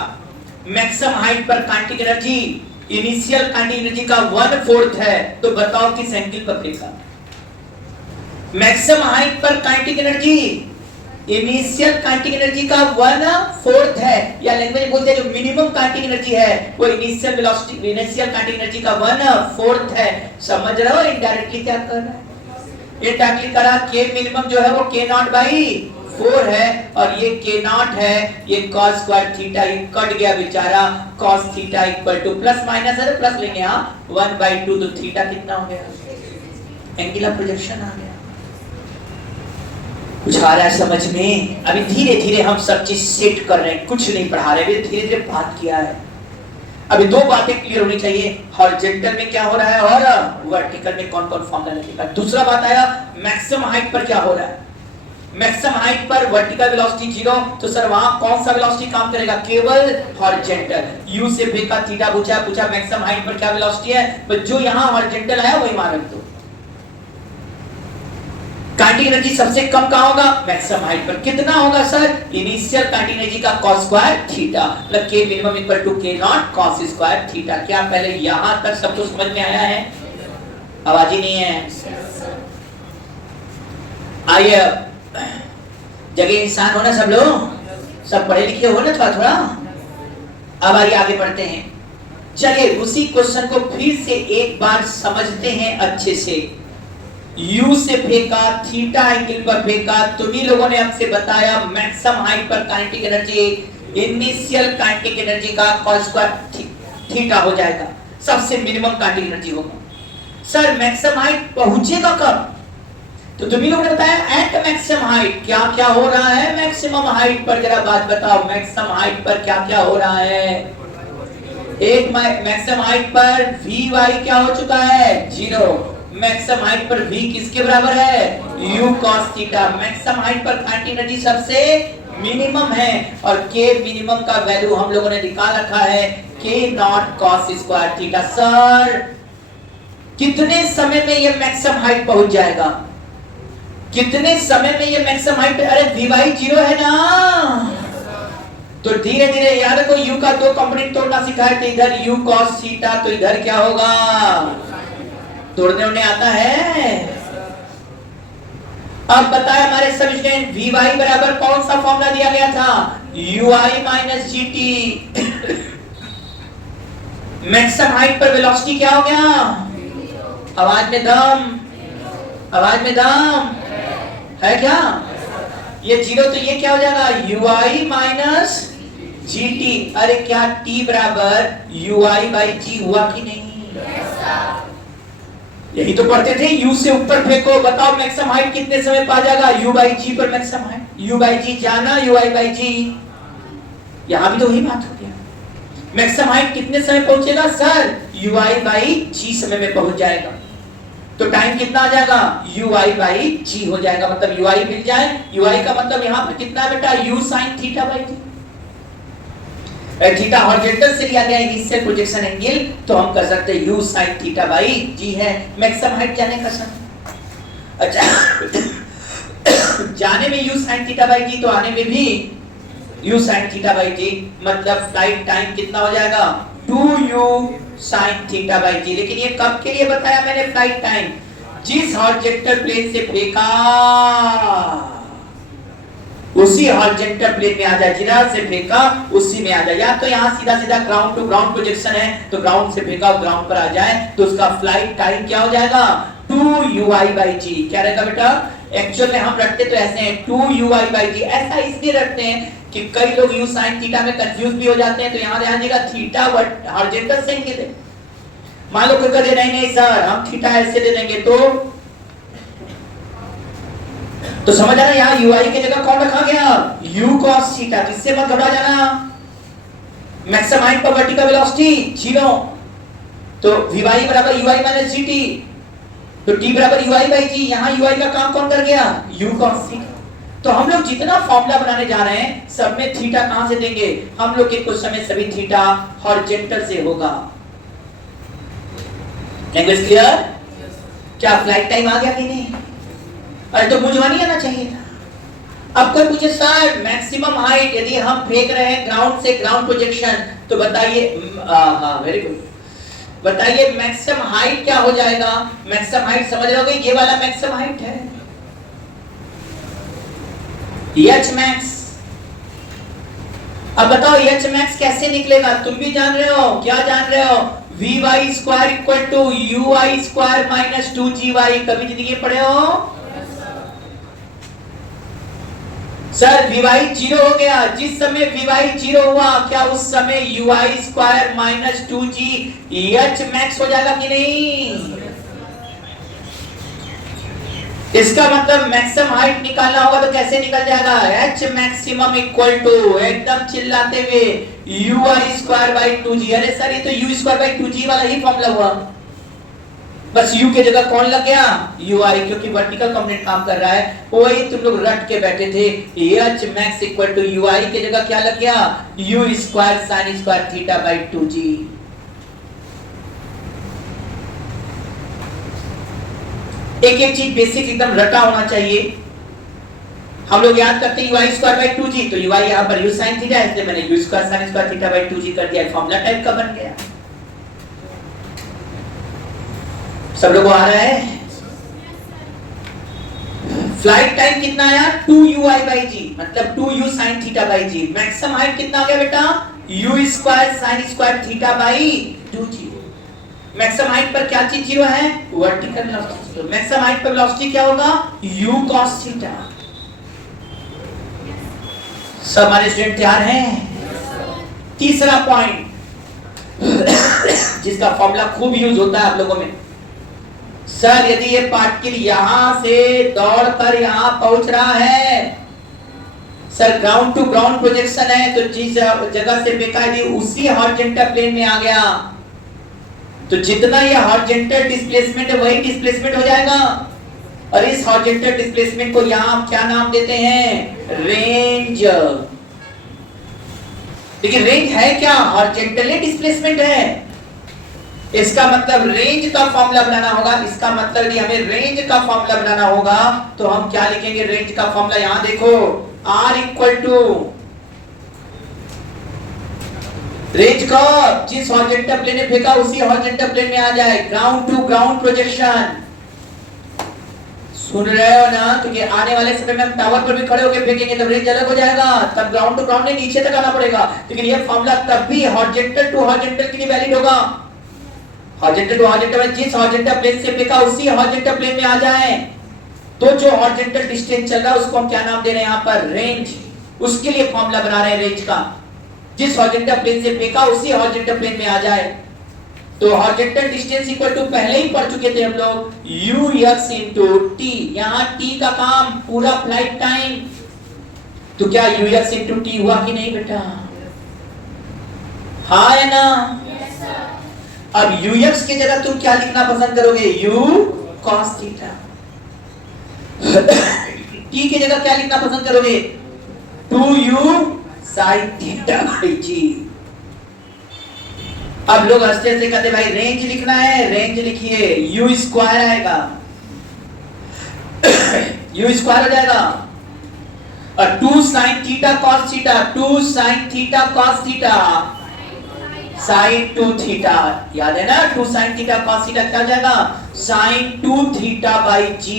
मैक्सिमम हाइट पर kinetic energy initial kinetic energy का 1/4 है, तो बताओ किस एंगल पर फेंका? मैक्सिमम हाइट पर kinetic energy initial kinetic energy का 1/4 है, या लैंग्वेज बोलते हैं जो मिनिमम काइनेटिक एनर्जी है वो initial velocity initial kinetic energy का 1/4 है। समझ रहे हो इनडायरेक्टली क्या कर रहा है? इनडायरेक्टली करा k मिनिमम जो है वो k नॉट बाई 4 है, और ये k नॉट है, ये cos स्क्वायर थीटा ये कट गया बेचारा, cos theta equal two plus minus है तो प्लस लेंगे, हां 1/2, तो थीटा कितना हो गया? एंगुलर प्रोजेक्शन आ गया। कुछ आ रहा है समझ में? अभी धीरे धीरे हम सब चीज सेट कर रहे हैं, कुछ नहीं पढ़ा रहे, धीरे धीरे बात किया है। अभी दो बातें क्लियर होनी चाहिए, हॉरिजॉन्टल में क्या हो रहा है और वर्टिकल में कौन कौन फॉर्मूला लगेगा। दूसरा बात आया मैक्सिमम हाइट पर क्या हो रहा है? मैक्सिमम हाइट पर वर्टिकल वेलोसिटी जीरो, तो सर वहां कौन सा वेलोसिटी काम करेगा? केवल हॉरिजॉन्टल। u से फेंका, थीटा पूछा मैक्सिमम हाइट पर क्या वेलोसिटी है, तो जो यहां हॉरिजॉन्टल आया वही मान रख दो। काइनेटिक एनर्जी सबसे कम कहां होगा? मैक्सिमम हाइट पर। कितना होगा सर? इनिशियल काइनेटिक एनर्जी का cos स्क्वायर थीटा, मतलब k minimum equal to k naught cos square theta. क्या पहले यहां तक सब कुछ समझ में आया है? आवाज ही नहीं है। आइए, जगह इंसान हो ना सब लोग, सब पढ़े लिखे हो ना थोड़ा थोड़ा। अब आइए आगे बढ़ते हैं। चलिए उसी क्वेश्चन को फिर से एक बार समझते हैं अच्छे से। u से फेंका, थीटा एंगल पर फेंका, तुम्ही लोगों ने हमसे बताया मैक्सिमम हाइट पर kinetic energy initial kinetic energy का cos स्क्वायर थीटा हो जाएगा, सबसे मिनिमम काइनेटिक एनर्जी होगा। सर मैक्सिमम हाइट पहुंचेगा कब? तो तुम्ही लोगों ने बताया एट मैक्सिमम हाइट क्या क्या हो रहा है, मैक्सिमम हाइट पर जरा बात बताओ, मैक्सिमम हाइट पर क्या क्या हो रहा है। एक मैक्सिमम हाइट पर वी वाई क्या हो चुका है, 0। मैक्सिमम हाइट पर v किसके बराबर है, u cos theta. Maximum height पर काइनेटिक एनर्जी सबसे मिनिमम है और k मिनिमम का वैल्यू हम लोगों ने निकाल रखा है k naught cos square theta. Sir कितने समय में ये मैक्सिमम हाइट पहुंच जाएगा, कितने समय में ये मैक्सिमम हाइट, अरे v y 0 है ना, तो धीरे धीरे याद रखो u का दो कंपोनेंट तोड़ना सिखाया थे, इधर u cos थीटा तो इधर क्या होगा, तोड़ने उड़ने आता है। अब बताए हमारे सब स्टूडेंट वी वाई बराबर कौन सा फॉर्मूला दिया गया था, you I minus G T. Maximum height पर वेलोसिटी क्या हो गया, आवाज में दम, आवाज में दम है क्या, ये 0 तो ये क्या हो जाएगा you I minus G T. अरे क्या t बराबर यू आई बाई जी हुआ कि नहीं, यही तो पढ़ते थे, u से ऊपर फेंको, बताओ मैक्सिमम हाइट कितने समय पा जाएगा, u बाई जी पर मैक्सिमम हाइट, u बाई जी जाना, u आई बाई जी, यहां भी तो वही बात हो गया, मैक्सिमम हाइट कितने समय पहुंचेगा सर, u आई बाई जी समय में पहुंच जाएगा, तो टाइम कितना आ जाएगा, u आई बाई जी हो जाएगा, मतलब u आई मिल जाए, u आई का मतलब यहां पर कितना बेटा u sin theta by g, theta horizontal से लिया गया इनिशियल प्रोजेक्शन एंगल, तो हम कर सकते हैं u sin theta by g है मैक्सिमम हाइट जाने का समय। अच्छा जाने में u sin थीटा बाई जी तो आने में भी u sin theta by g, मतलब फ्लाइट टाइम कितना हो जाएगा 2u sin थीटा बाई जी। लेकिन ये कब के लिए बताया मैंने फ्लाइट टाइम, जिस हॉरिजॉन्टल प्लेन से फेंका उसी हॉरिजॉन्टल प्लेन में आ जाए, जिधर से फेंका उसी में आ जाए, या तो यहाँ सीधा सीधा ग्राउंड टू ग्राउंड प्रोजेक्शन है तो ग्राउंड से फेंका ग्राउंड पर आ जाए, तो उसका फ्लाइट टाइम क्या हो जाएगा 2u/g। क्या रहेगा बेटा, एक्चुअल में हम रखते तो ऐसे हैं 2u/g, ऐसा इसलिए रखते हैं कि कई लोग u sin थीटा में कंफ्यूज भी हो जाते हैं, तो यहाँ ध्यान देगा थीटा हॉरिजॉन्टल से एंगल है, मान लो कोई कह दे नहीं सर हम थीटा ऐसे दे देंगे, तो समझ आना यहाँ ui की जगह कौन रखा गया, u cos थीटा, जिससे मत घबरा जाना, मैक्सिमम हाइट पर वर्टिकल वेलोसिटी 0, तो vy बराबर ui माइनस gt, तो t बराबर ui बाई g, यहाँ ui का काम कौन कर गया u cos थीटा। तो हम लोग जितना फॉर्मूला बनाने जा रहे हैं सब में थीटा कहां से देंगे, हम लोग के कुछ समय सभी थीटा हॉरिजॉन्टल से होगा। लैंग्वेज क्लियर, क्या फ्लाइट टाइम आ गया कि नहीं, अरे तो मुझे नहीं आना चाहिए था। अब कोई पूछे सर मैक्सिमम हाइट यदि हम फेंक रहे हैं ग्राउंड से ग्राउंड प्रोजेक्शन, तो बताइए, हाँ वेरी गुड, बताइए मैक्सिमम हाइट क्या हो जाएगा, मैक्सिमम हाइट समझ रहे होगे, ये वाला मैक्सिमम हाइट है h max। अब बताओ h max कैसे निकलेगा, तुम भी जान रहे हो, क्या जान रहे हो, vy square equal to ui square minus 2gy, कभी जिंदगी पढ़े हो सर, vy 0 हो गया, जिस समय vy 0 हुआ क्या उस समय ui square minus 2g h max हो जाएगा कि नहीं, इसका मतलब मैक्सिमम हाइट निकालना होगा तो कैसे निकल जाएगा, h मैक्सिमम इक्वल टू, एकदम चिल्लाते हुए ui स्क्वायर बाई 2g। अरे सर ये तो u स्क्वायर बाई 2g वाला ही फॉर्मूला हुआ, बस u के जगह कौन लग गया ui, क्योंकि वर्टिकल कंपोनेंट काम कर रहा है, वही तुम लोग रट के बैठे थे, h max equal to ui के जगह क्या लग गया u square sin square theta by 2g। एक एक चीज बेसिक एकदम रटा होना चाहिए, हम लोग याद करते हैं ui स्क्वायर बाई 2g, तो ui यहाँ पर u sin थीटा है, इसलिए मैंने u square sin square theta by 2g कर दिया, फॉर्मूला टाइप का बन गया। सब लोगों आ रहा है, फ्लाइट टाइम कितना आया 2ui/g, मतलब 2u sin theta by g। Maximum height कितना आ गया बेटा u square sin square theta by 2g। Maximum height पर क्या चीज 0 है, वर्टिकल वेलोसिटी, तो मैक्सिमम हाइट पर वेलोसिटी क्या होगा u cos थीटा। सब हमारे स्टूडेंट तैयार हैं। तीसरा पॉइंट जिसका फॉर्मूला खूब यूज होता है आप लोगों में, सर यदि ये पार्टिकल यहां से दौड़कर यहां पहुंच रहा है, sir ground to ground projection है, तो जिस जगह से फेंका है उसी हॉरिजॉन्टल प्लेन में आ गया, तो जितना ये हॉरिजॉन्टल डिस्प्लेसमेंट है वही डिस्प्लेसमेंट हो जाएगा। और इस हॉरिजॉन्टल डिस्प्लेसमेंट को यहां हम क्या नाम देते हैं? रेंज। लेकिन रेंज है क्या? हॉरिजॉन्टल डिस्प्लेसमेंट है। इसका मतलब रेंज का फॉर्मूला बनाना होगा। इसका मतलब यदि हमें रेंज का फॉर्मूला बनाना होगा तो हम क्या लिखेंगे? रेंज का फॉर्मूला यहां देखो, R इक्वल टू रेंज का जिस हॉरिजॉन्टल प्लेन में फेंका उसी हॉरिजॉन्टल प्लेन में आ जाए, ग्राउंड टू ग्राउंड प्रोजेक्शन। सुन रहे हो ना? क्योंकि आने वाले समय में हम टावर पर भी खड़े होकर फेंकेंगे तब रेंज अलग हो जाएगा, तब ग्राउंड टू ग्राउंड नीचे तक आना पड़ेगा। लेकिन ये फॉर्मूला तब भी हॉरिजॉन्टल टू हॉरिजॉन्टल के लिए वैलिड होगा। हॉरिजॉन्टल टू हॉरिजॉन्टल में जिस हॉरिजॉन्टल प्लेन से फेंका उसी हॉरिजॉन्टल प्लेन में आ जाए, तो जो हॉरिजॉन्टल डिस्टेंस चल रहा है उसको हम क्या नाम दे रहे हैं यहां पर? रेंज। उसके लिए फॉर्मूला बना रहे हैं रेंज का। जिस हॉरिजॉन्टल प्लेन से फेंका उसी हॉरिजॉन्टल प्लेन में आ जाए, तो हॉरिजॉन्टल डिस्टेंस इक्वल टू पहले ही पढ़ चुके थे हम लोग, ux into t। यहां t का काम पूरा फ्लाइट टाइम, तो क्या ux into t हुआ कि नहीं बेटा? हाँ है ना? अब ux की जगह तुम क्या लिखना पसंद करोगे? u cos theta. t की जगह क्या लिखना पसंद करोगे? 2u sin theta by g। अब लोग हंसते हंसते कहते भाई रेंज लिखना है, रेंज लिखिए, u स्क्वायर आएगा, u स्क्वायर हो जाएगा, और 2 sin theta cos theta, 2 sin theta cos theta sin 2 theta, याद है ना? 2 sin थीटा cos थीटा क्या हो जाएगा? sin 2 theta by g।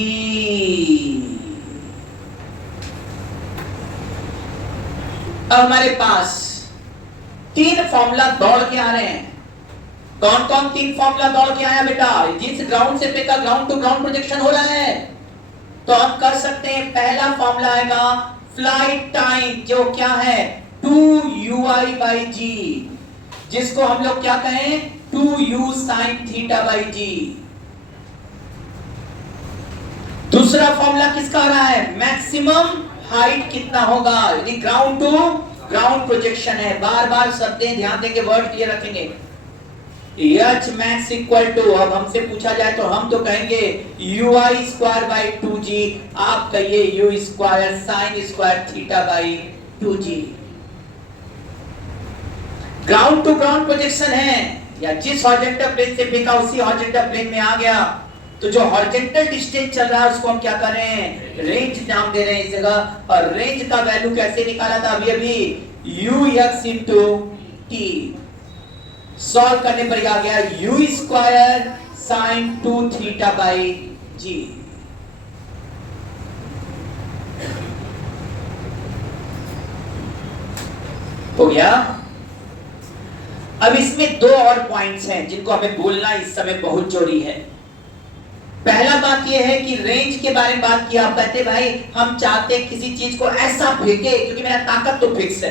अब हमारे पास तीन फॉर्मूला दौड़ के आ रहे हैं। कौन कौन तीन फॉर्मूला दौड़ के आया बेटा? जिस ग्राउंड से फेंका ग्राउंड टू ग्राउंड प्रोजेक्शन हो रहा है, तो हम कर सकते हैं। पहला फॉर्मूला आएगा फ्लाइट टाइम, जो क्या है? 2ui बाई g, जिसको हम लोग क्या कहें? 2u sin theta by g। दूसरा फॉर्मूला किसका आ रहा है? मैक्सिमम हाइट कितना होगा यदि ग्राउंड टू ग्राउंड प्रोजेक्शन है। बार बार शब्दें ध्यान देंगे, वर्ड क्लियर रखेंगे। h max इक्वल टू, अब हमसे पूछा जाए तो हम तो कहेंगे ui स्क्वायर बाई 2g, आप कहिए u square sine square theta by 2g। Ground to ground projection है, या जिस हॉरिजॉन्टल प्लेन से फेंका उसी हॉरिजॉन्टल प्लेन में आ गया, तो जो हॉरिजॉन्टल डिस्टेंस चल रहा है उसको हम क्या कर रहे हैं? रेंज नाम दे रहे हैं इस जगह। और रेंज का वैल्यू कैसे निकाला था अभी अभी? ux into t। सॉल्व करने पर आ गया u square sin 2 theta by g। हो गया। अब इसमें दो और पॉइंट्स हैं जिनको हमें बोलना इस समय बहुत जरूरी है। पहला बात यह है कि रेंज के बारे में बात किया, आप कहते भाई हम चाहते किसी चीज को ऐसा फेंके, क्योंकि मेरा ताकत तो फिक्स है।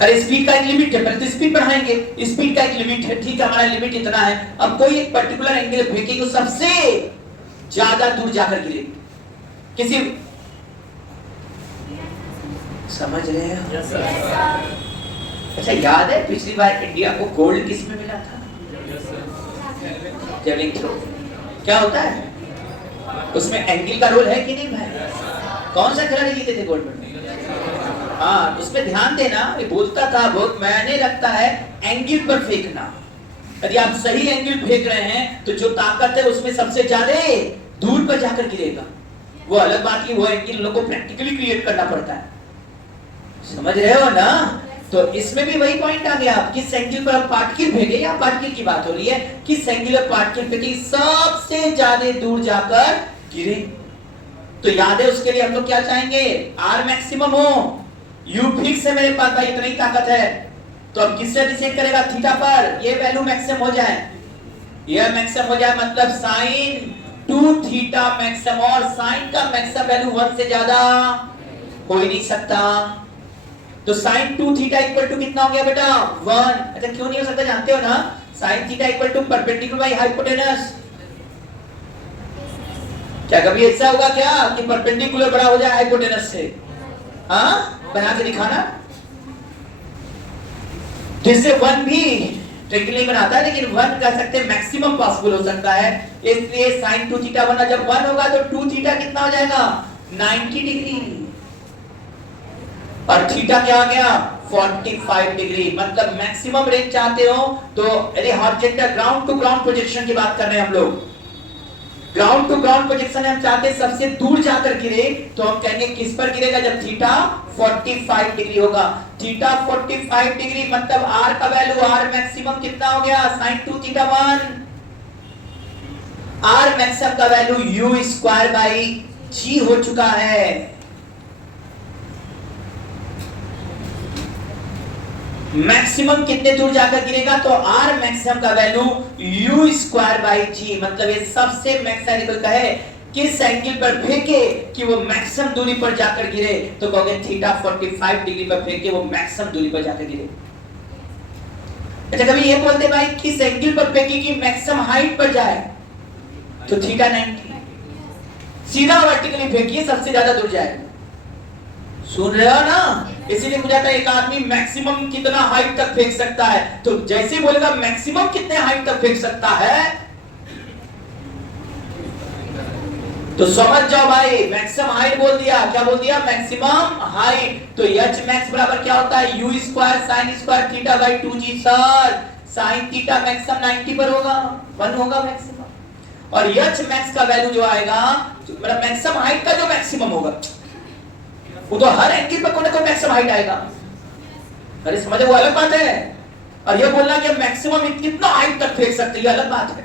अरे स्पीड का एक लिमिट है, पहले तो स्पीड बढ़ाएंगे, स्पीड का एक लिमिट है, ठीक है, हमारा लिमिट इतना है। अब कोई एक पर्टिकुलर एंगल फेंकेंगे तो सबसे ज्यादा दूर जाकर गिरे, किसी समझ रहे हैं? अच्छा याद है पिछली बार इंडिया को गोल्ड किस में मिला था? Javelin throw. क्या होता है उसमें? एंगल का रोल है कि नहीं भाई? कौन सा खिलाड़ी जीते थे गोल्ड मेडल? हाँ, उसमें ध्यान देना, ये बोलता था बहुत मायने रखता है एंगल पर फेंकना। यदि आप सही एंगल फेंक रहे हैं तो जो ताकत है उसमें सबसे ज्यादा दूर पर जाकर गिरेगा। वो अलग बात की वो एंगल लोगों को प्रैक्टिकली क्रिएट करना पड़ता है, समझ रहे हो ना? तो इसमें भी वही पॉइंट आ गया, किस एंगल पर आप पार्टिकल फेंके, या पार्टिकल की बात हो रही है, किस एंगल पर पार्टिकल फेंके सबसे ज्यादा दूर जाकर गिरे। तो याद है उसके लिए हम लोग क्या चाहेंगे? आर मैक्सिमम हो, यू फिक्स है मेरे पास भाई इतनी ताकत है, तो अब किससे डिसाइड करेगा? थीटा पर ये वैल्यू मैक्सिमम हो जाए, ये मैक्सिमम हो जाए, मतलब साइन 2 थीटा मैक्सिमम, और साइन का मैक्सिमम वैल्यू 1 से ज्यादा हो ही नहीं सकता। तो साइन 2 थीटा इक्वल टू कितना हो गया बेटा? 1। अच्छा क्यों नहीं हो सकता जानते हो ना? Sine theta equal to perpendicular by hypotenuse. क्या कभी ऐसा होगा क्या कि परपेंडिकुलर बड़ा हो जाए हाइपोटेनस से? हाँ, बना के दिखाना। जिससे वन भी ट्रिंगल नहीं बनाता, लेकिन वन कह सकते हैं मैक्सिमम पॉसिबल हो सकता है। इसलिए साइन 2 थीटा बना, जब 1 होगा तो 2 थीटा कितना हो जाएगा? 90 डिग्री। और थीटा क्या आ गया? 45 डिग्री। मतलब मैक्सिमम रेंज चाहते हो तो यदि horizontal ground to ground projection की बात कर रहे हैं हम लोग, ग्राउंड टू ग्राउंड प्रोजेक्शन हम चाहते हैं सबसे दूर जाकर गिरे, तो हम कहेंगे किस पर गिरेगा? जब थीटा 45 डिग्री होगा। थीटा 45 डिग्री मतलब आर का वैल्यू, आर मैक्सिमम कितना हो गया? Sine 2 theta 1। आर मैक्सिमम का value u square by g हो चुका है। मैक्सिमम कितने दूर जाकर गिरेगा? तो आर मैक्सिमम का value u square by g. मतलब ये सबसे मैक्सिमम का है किस एंगल पर फेंके कि वो मैक्सिमम दूरी पर जाकर गिरे, तो कहोगे थीटा 45 डिग्री पर फेंके वो मैक्सिमम दूरी पर जाकर गिरे। अच्छा, कभी ये बोलते भाई किस एंगल पर फेंके कि मैक्सिमम हाइट पर जाए, तो थीटा 90। सीधा वर्टिकली फेंकिए सबसे ज्यादा दूर जाए। सुन रहे हो ना? इसीलिए पूछा था एक आदमी मैक्सिमम कितना हाइट तक फेंक सकता है, तो जैसे बोलेगा मैक्सिमम कितने हाइट तक फेंक सकता है, तो समझ जाओ भाई मैक्सिमम हाइट बोल दिया। क्या बोल दिया? Maximum height. तो एच मैक्स बराबर क्या होता है? U square sine square theta by 2g। Sir sine theta maximum 90 पर होगा, 1 होगा मैक्सिमम। और एच मैक्स का वैल्यू जो आएगा, मतलब मैक्सिमम हाइट का जो मैक्सिमम होगा, वो तो हर एंगल पर कोई ना कोई मैक्सिमम हाइट आएगा। अरे समझे, वो अलग बात है। और ये बोलना कि मैक्सिमम कितना हाइट तक फेंक सकते हैं, ये अलग बात है।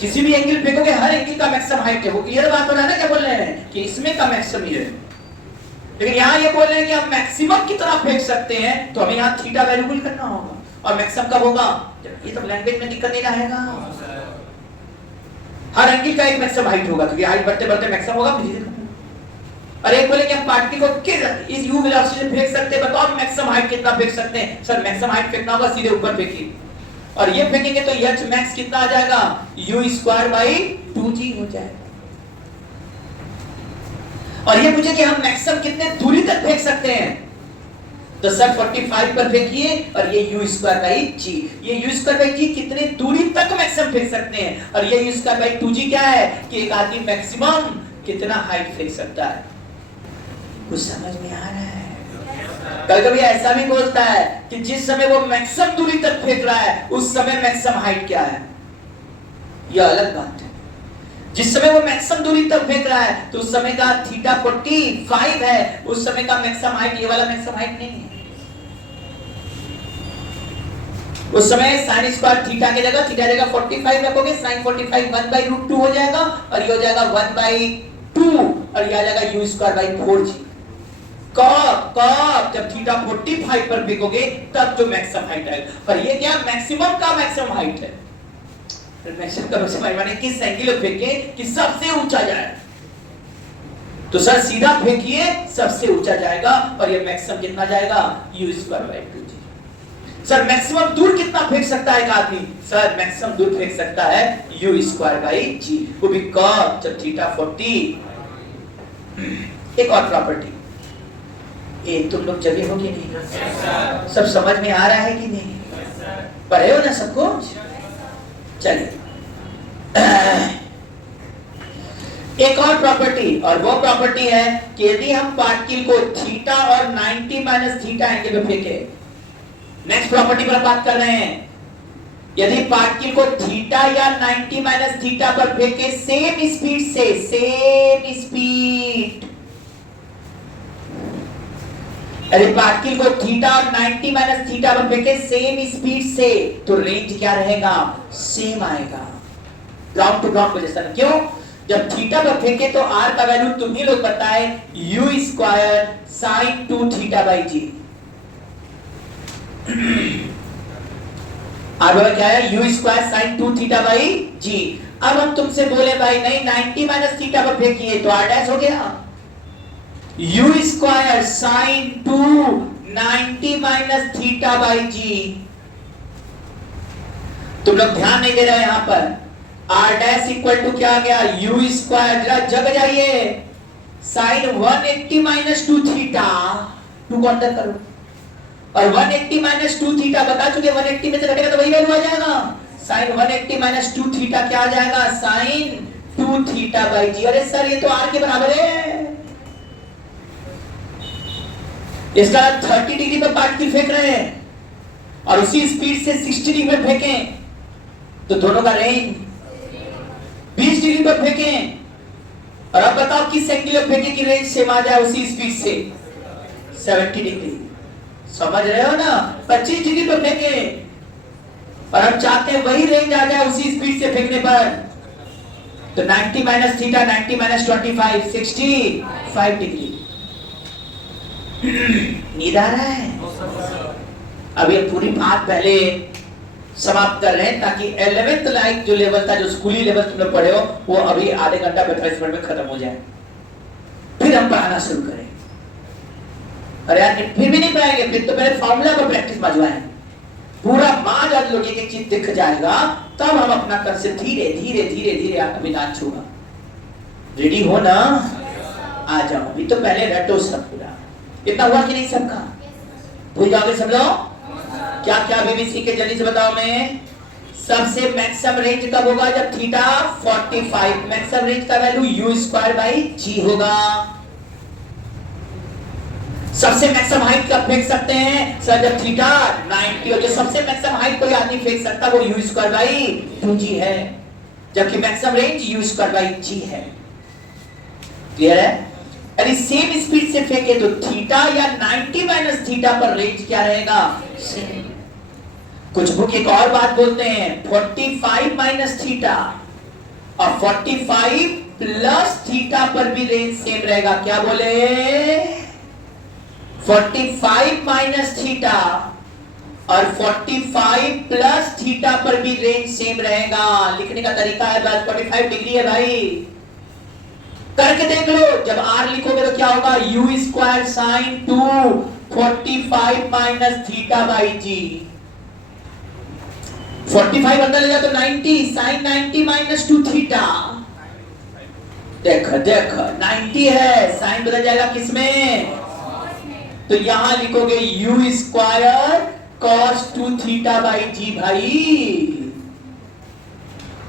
किसी भी एंगल फेंकोगे हर एंगल का मैक्सिमम हाइट है, वो क्लियर बात हो रहा है ना? क्या बोल रहे हैं कि इसमें का मैक्सिमम ये है, लेकिन यहाँ ये बोल रहे हैं कि हम मैक्सिमम कितना फेंक सकते हैं, तो हमें यहाँ थीटा वैल्यूबल करना होगा। और मैक्सिमम कब होगा? ये तो लैंग्वेज में दिक्कत नहीं रहेगा। हर एंगल का एक मैक्सिमम हाइट होगा, क्योंकि हाइट बढ़ते बढ़ते मैक्सिमम होगा। और एक बोले कि हम पार्टिकल को इस यू वेलोसिटी से फेंक सकते हैं, बताओ मैक्सिमम हाइट कितना फेंक सकते हैं? सर मैक्सिमम हाइट फेंकना होगा सीधे ऊपर फेंकिए, और ये फेंकेंगे तो एच मैक्स कितना आ जाएगा? यू स्क्वायर बाई 2g हो जाएगा। और ये पूछे कि हम मैक्सिमम कितने दूरी तक फेंक सकते हैं, तो सर 45 पर फेंकिए, और ये यू स्क्वायर बाई जी। ये यू स्क्वायर बाई जी कितने दूरी तक मैक्सिमम फेंक सकते हैं, और ये यू स्क्वायर बाई 2g क्या है कि एक आदमी मैक्सिमम कितना हाइट फेंक सकता है। कुछ समझ में आ रहा है? कभी-कभी ऐसा भी बोलता है कि जिस समय वो मैक्सिमम दूरी तक फेंक रहा है उस समय मैक्सिमम हाइट क्या है, यह अलग बात है। जिस समय वो मैक्सिमम दूरी तक फेंक रहा है तो उस समय का थीटा 45 है, उस समय का मैक्सिमम हाइट ये वाला मैक्सिमम हाइट नहीं है। उस समय साइन स्क्वायर थीटा की जगह थीटा जगह 45 रखोगे, साइन 45 1/√2 हो जाएगा, और ये हो जाएगा 1/2, और ये आ जाएगा यू स्क्वायर बाई 4g। कब जब थीटा 45 पर फेंकोगे तब जो मैक्सिमम हाइट आएगा। पर ये क्या मैक्सिमम का मैक्सिमम हाइट है? मैक्सिमम का मैक्सिमम हाइट माने किस एंगल पे फेंके कि सबसे ऊंचा जाए, तो सर सीधा फेंकिए सबसे ऊंचा जाएगा, और ये मैक्सिमम कितना जाएगा? You square by 2g। Sir maximum दूर कितना फेंक सकता है एक आदमी? सर मैक्सिमम दूर फेंक सकता है यू स्क्वायर बाई जी, वो भी कब? जब थीटा 40। एक और प्रॉपर्टी, ये तुम लोग जगे हो कि नहीं? सब समझ में आ रहा है कि नहीं? पढ़े हो ना सब कुछ? चलिए एक और प्रॉपर्टी, और वो प्रॉपर्टी है कि यदि हम पार्टिकल को थीटा और 90 माइनस थीटा एंगल पे फेंके, नेक्स्ट प्रॉपर्टी पर बात कर रहे हैं, यदि पार्टिकल को थीटा या 90 माइनस थीटा पर फेंके सेम स्पीड से, सेम स्पीड, यदि पार्टिकल को थीटा और 90 माइनस थीटा पर फेंके सेम स्पीड से, तो रेंज क्या रहेगा? सेम आएगा। Ground to ground position. क्यों? जब थीटा पर फेंके तो आर का वैल्यू तुम ही लोग बताए, u square sine 2 theta by g. R बराबर क्या है? U square sine 2 theta by g. अब हम तुमसे बोले भाई नहीं 90 माइनस थीटा पर फेंकिए, तो आर डैश हो गया u square sine 2 90 minus theta by g. तुम लोग ध्यान नहीं दे रहे हो यहां पर। आर डैश इक्वल टू क्या आ गया, यू स्क्वायर, जरा जग जाइए, साइन 180 माइनस 2 थीटा, 2 को अंदर करो, और 180 माइनस 2 थीटा बता चुके, 180 में से घटेगा तो वही वैल्यू आ जाएगा, साइन 180 माइनस 2 थीटा क्या आ जाएगा, साइन 2 थीटा बाई जी। अरे सर ये तो आर के बराबर है, इसका 30 डिग्री पर पार्टिकल फेंक रहे हैं और उसी स्पीड से 60 डिग्री पर फेंकें तो दोनों का रेंज 20 डिग्री पर फेंकें, और अब बताओ किस एंगल में फेंके कि रेंज सेम आ जाए उसी स्पीड से 70 डिग्री। समझ रहे हो ना, 25 डिग्री पर फेंके और हम चाहते हैं वही रेंज आ जाए उसी स्पीड से फेंकने पर, तो 90 माइनस थीटा, 90 माइनस 25, 65 डिग्री। नींद आ रहा है? अब ये पूरी बात पहले समाप्त कर रहे हैं ताकि 11th लाइक जो लेवल था, जो स्कूली लेवल तुम लोग पढ़े हो, वो अभी आधे घंटा 45 मिनट में खत्म हो जाए, फिर हम पढ़ाना शुरू करें। अरे यार फिर भी नहीं पाएंगे, फिर तो पहले फॉर्मूला को प्रैक्टिस मजवाएं, पूरा माँ जात लोग एक चीज दिख जाएगा, तब हम अपना कंसेप्ट धीरे धीरे धीरे धीरे अविनाश छूगा। रेडी हो ना? आ जाओ, अभी तो पहले रटो सब पूरा। इतना हुआ कि नहीं सबका? भूल जाओगे सब लोग? क्या क्या बीबीसी के जल्दी से बताओ। मैं सबसे मैक्सिमम रेंज कब होगा, जब थीटा 45, मैक्सिमम रेंज का वैल्यू यू स्क्वायर बाई जी होगा। सबसे मैक्सिमम हाइट कब फेंक सकते हैं सर, जब थीटा 90 हो। जो सबसे मैक्सिमम हाइट कोई आदमी फेंक सकता वो यू स्क्वायर बाई 2जी है, जबकि maximum range u square by g है। क्लियर है? यदि सेम स्पीड से फेंके तो थीटा या 90 माइनस थीटा पर रेंज क्या रहेगा, सेम। कुछ बुक एक और बात बोलते हैं, 45 माइनस थीटा और 45 प्लस थीटा पर भी रेंज सेम रहेगा। क्या बोले? 45 माइनस थीटा और 45 प्लस थीटा पर भी रेंज सेम रहेगा। लिखने का तरीका है बस, 45 डिग्री है भाई, करके देख लो। जब आर लिखोगे तो क्या होगा, u square sine 2 45 minus theta by g. 45 अंदर ले जाओ तो 90, साइन 90 माइनस 2 थीटा। देखो देखो 90 है, साइन बदल जाएगा किसमें, तो यहां लिखोगे u square cos 2 theta by g भाई।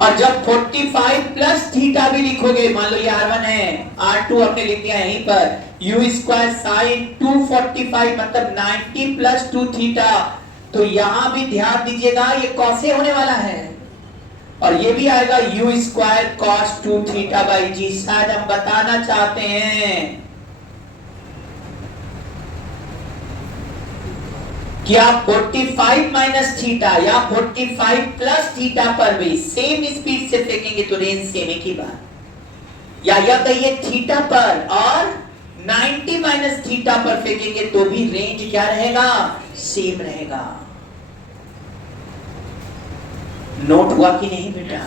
और जब 45 प्लस थीटा भी लिखोगे, मान लो ये R1 है, R2 हमने लिख दिया यहीं पर, यू स्क्वायर साइन 245 मतलब 90 प्लस 2 थीटा, तो यहां भी ध्यान दीजिएगा ये कॉसे होने वाला है, और ये भी आएगा u square cos 2 theta by g. शायद हम बताना चाहते हैं कि आप 45 माइनस थीटा या 45 प्लस थीटा पर भी सेम स्पीड से फेंकेंगे तो रेंज सेम एक ही बात, या कहिए थीटा पर और 90 माइनस थीटा पर फेंकेंगे तो भी रेंज क्या रहेगा, सेम रहेगा। नोट हुआ कि नहीं बेटा?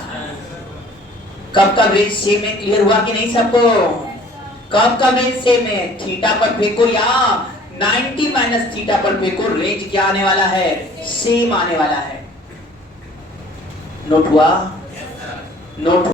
कब कब रेंज सेम है, क्लियर हुआ कि नहीं सबको? कब कब रेंज सेम है, थीटा पर फेंको या 90 माइनस थीटा पर फेंको, रेंज क्या आने वाला है, सेम आने वाला है। नोट हुआ? नोट